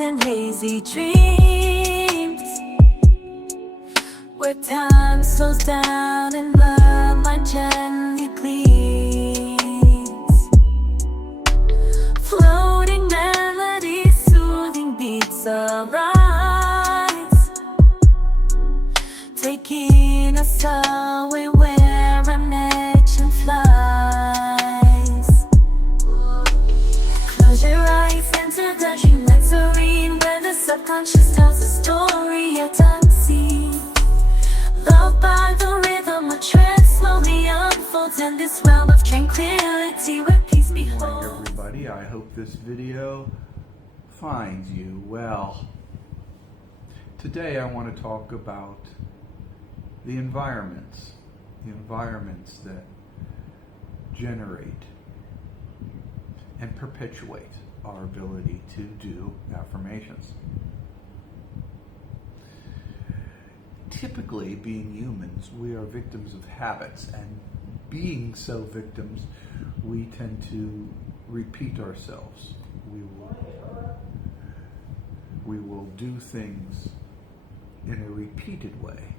and hazy dreams, where time slows down and bloodline gently gleams. Floating melodies, soothing beats arise, taking us away where imagination flies. Close your eyes, enter the dreamland serene, where the subconscious tells a story yet unseen. Loved by the rhythm of trance slowly unfolds in this realm of tranquility where peace beholds. Good morning, everybody. I hope this video finds you well. Today I want to talk about the environments that generate and perpetuate our ability to do affirmations. Typically, being humans, we are victims of habits, and being so victims, we tend to repeat ourselves. We will do things in a repeated way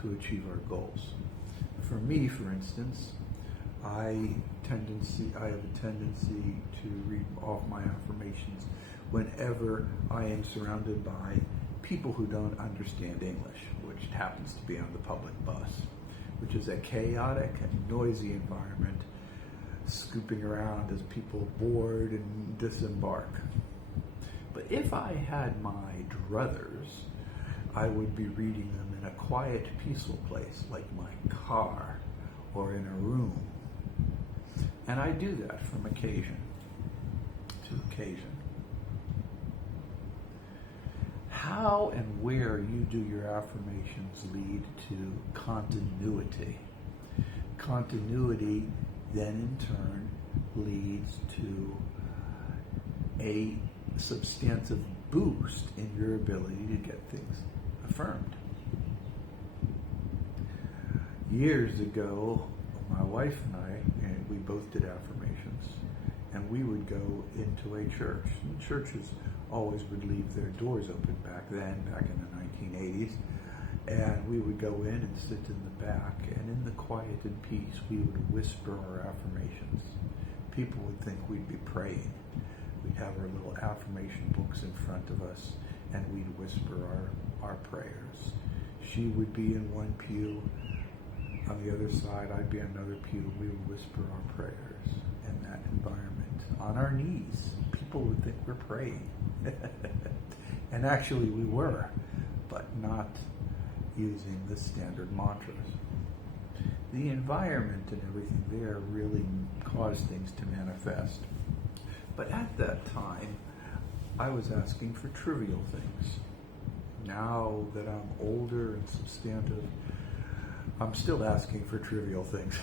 to achieve our goals. For me, for instance, I have a tendency to read off my affirmations whenever I am surrounded by people who don't understand English, which happens to be on the public bus, which is a chaotic and noisy environment, scooping around as people board and disembark. But if I had my druthers, I would be reading them in a quiet, peaceful place like my car or in a room. And I do that from occasion to occasion. How and where you do your affirmations lead to continuity. Continuity then in turn leads to a substantive boost in your ability to get things affirmed. Years ago, my wife and we both did affirmations, and we would go into a church. And churches always would leave their doors open back in the 1980s, and we would go in and sit in the back, and in the quiet and peace, we would whisper our affirmations. People would think we'd be praying. We'd have our little affirmation books in front of us, and we'd whisper our prayers. She would be in one pew. On the other side, I'd be in another pew. We would whisper our prayers in that environment. On our knees. People would think we're praying. And actually we were, but not using the standard mantras. The environment and everything there really caused things to manifest. But at that time, I was asking for trivial things. Now that I'm older and substantive, I'm still asking for trivial things.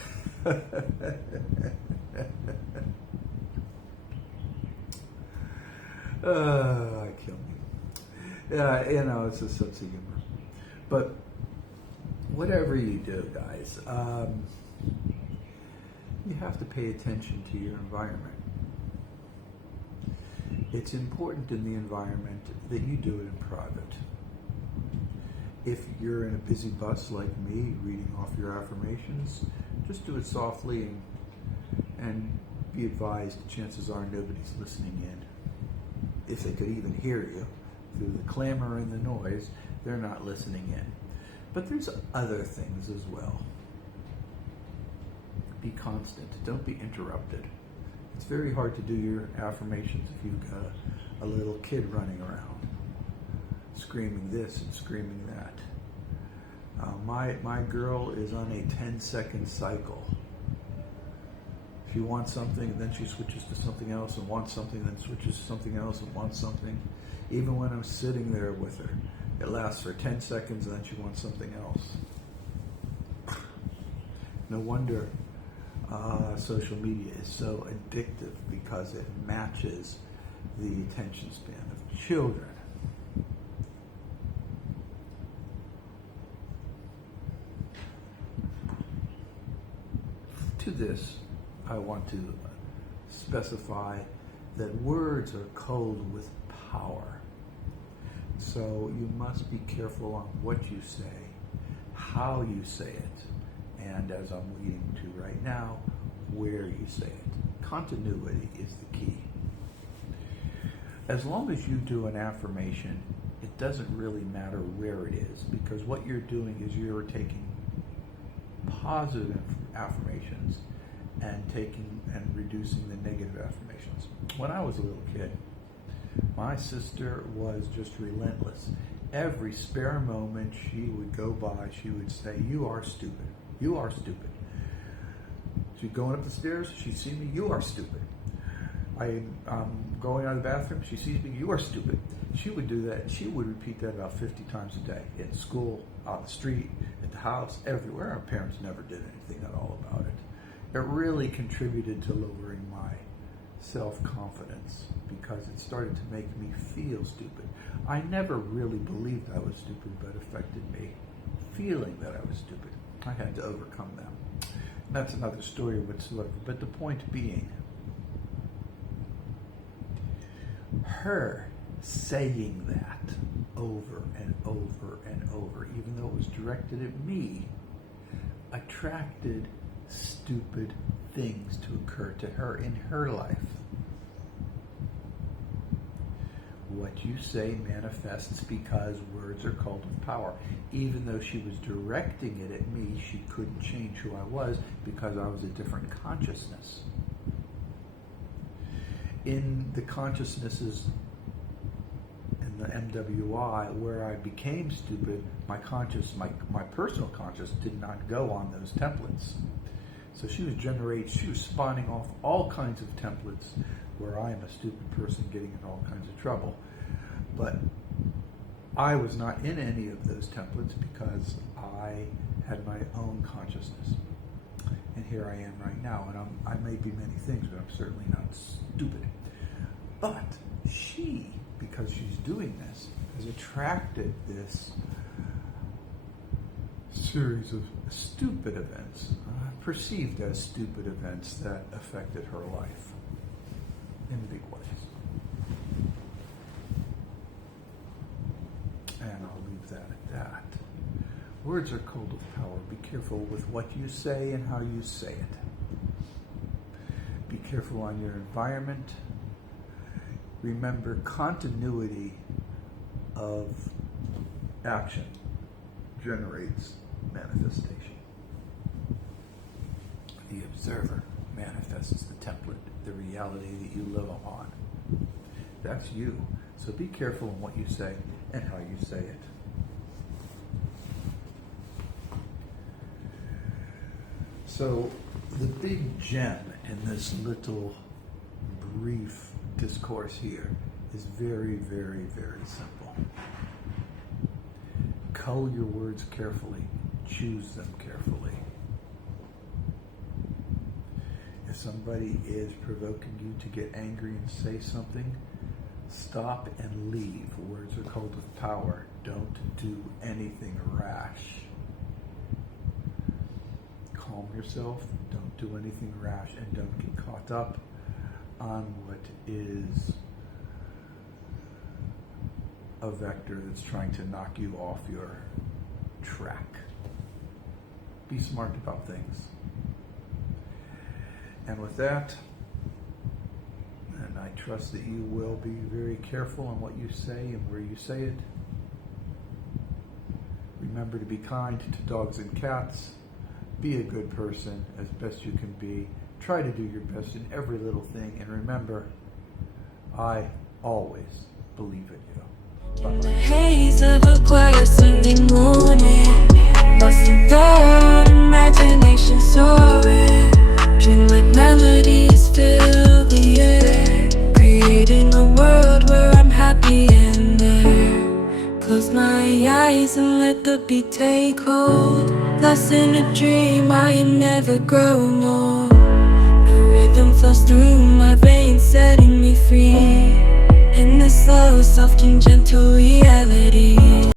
Kill me. It's a sense of humor. But whatever you do, guys, you have to pay attention to your environment. It's important in the environment that you do it in private. If you're in a busy bus like me, reading off your affirmations, just do it softly and be advised chances are nobody's listening in. If they could even hear you through the clamor and the noise, they're not listening in. But there's other things as well. Be constant. Don't be interrupted. It's very hard to do your affirmations if you've got a little kid running around, screaming this and screaming that. My girl is on a 10-second cycle. She wants something, and then she switches to something else, and wants something, and then switches to something else, and wants something. Even when I'm sitting there with her, it lasts for 10 seconds, and then she wants something else. No wonder social media is so addictive, because it matches the attention span of children. To this, I want to specify that words are culled with power. So you must be careful on what you say, how you say it, and as I'm leading to right now, where you say it. Continuity is the key. As long as you do an affirmation, it doesn't really matter where it is, because what you're doing is you're taking positive affirmations and reducing the negative affirmations. When I was a little kid, my sister was just relentless. Every spare moment she would go by, she would say, "You are stupid. You are stupid." She'd going up the stairs, she'd see me, "You are stupid." I'm going out of the bathroom, she sees me, "You are stupid." She would do that. She would repeat that about 50 times a day. In school, on the street, at the house, everywhere. Our parents never did anything at all about it. It really contributed to lowering my self-confidence because it started to make me feel stupid. I never really believed I was stupid, but it affected me feeling that I was stupid. I had to overcome that. That's another story whatsoever. But the point being, her saying that over and over and over, even though it was directed at me, attracted stupid things to occur to her in her life. What you say manifests because words are culled with power. Even though she was directing it at me, she couldn't change who I was because I was a different consciousness. In the consciousnesses in the MWI where I became stupid, my personal conscious did not go on those templates. So she was spawning off all kinds of templates where I am a stupid person getting in all kinds of trouble. But I was not in any of those templates because I had my own consciousness. And here I am right now, and I may be many things, but I'm certainly not stupid. But she, because she's doing this, has attracted this series of stupid events, perceived as stupid events that affected her life in big ways. And I'll leave that at that. Words are culled with power. Be careful with what you say and how you say it. Be careful on your environment. Remember, continuity of action generates manifestation. The observer manifests the template, the reality that you live upon. That's you. So be careful in what you say and how you say it. So the big gem in this little brief discourse here is very, very, very simple. Cull your words carefully. Choose them carefully. If somebody is provoking you to get angry and say something, stop and leave. Words are culled with power. Don't do anything rash. Calm yourself. Don't do anything rash, and don't get caught up on what is a vector that's trying to knock you off your track. Be smart about things. And with that, and I trust that you will be very careful on what you say and where you say it. Remember to be kind to dogs and cats. Be a good person as best you can be. Try to do your best in every little thing. And remember, I always believe in you. In the haze of a quiet Sunday morning, lost in thought, imagination soaring, dreamlike melodies fill the air, creating a world where I'm happy in there. Close my eyes and let the beat take hold. Lost in a dream, I am never growing old. The rhythm flows through my veins, setting me free in this slow, soft and gentle reality.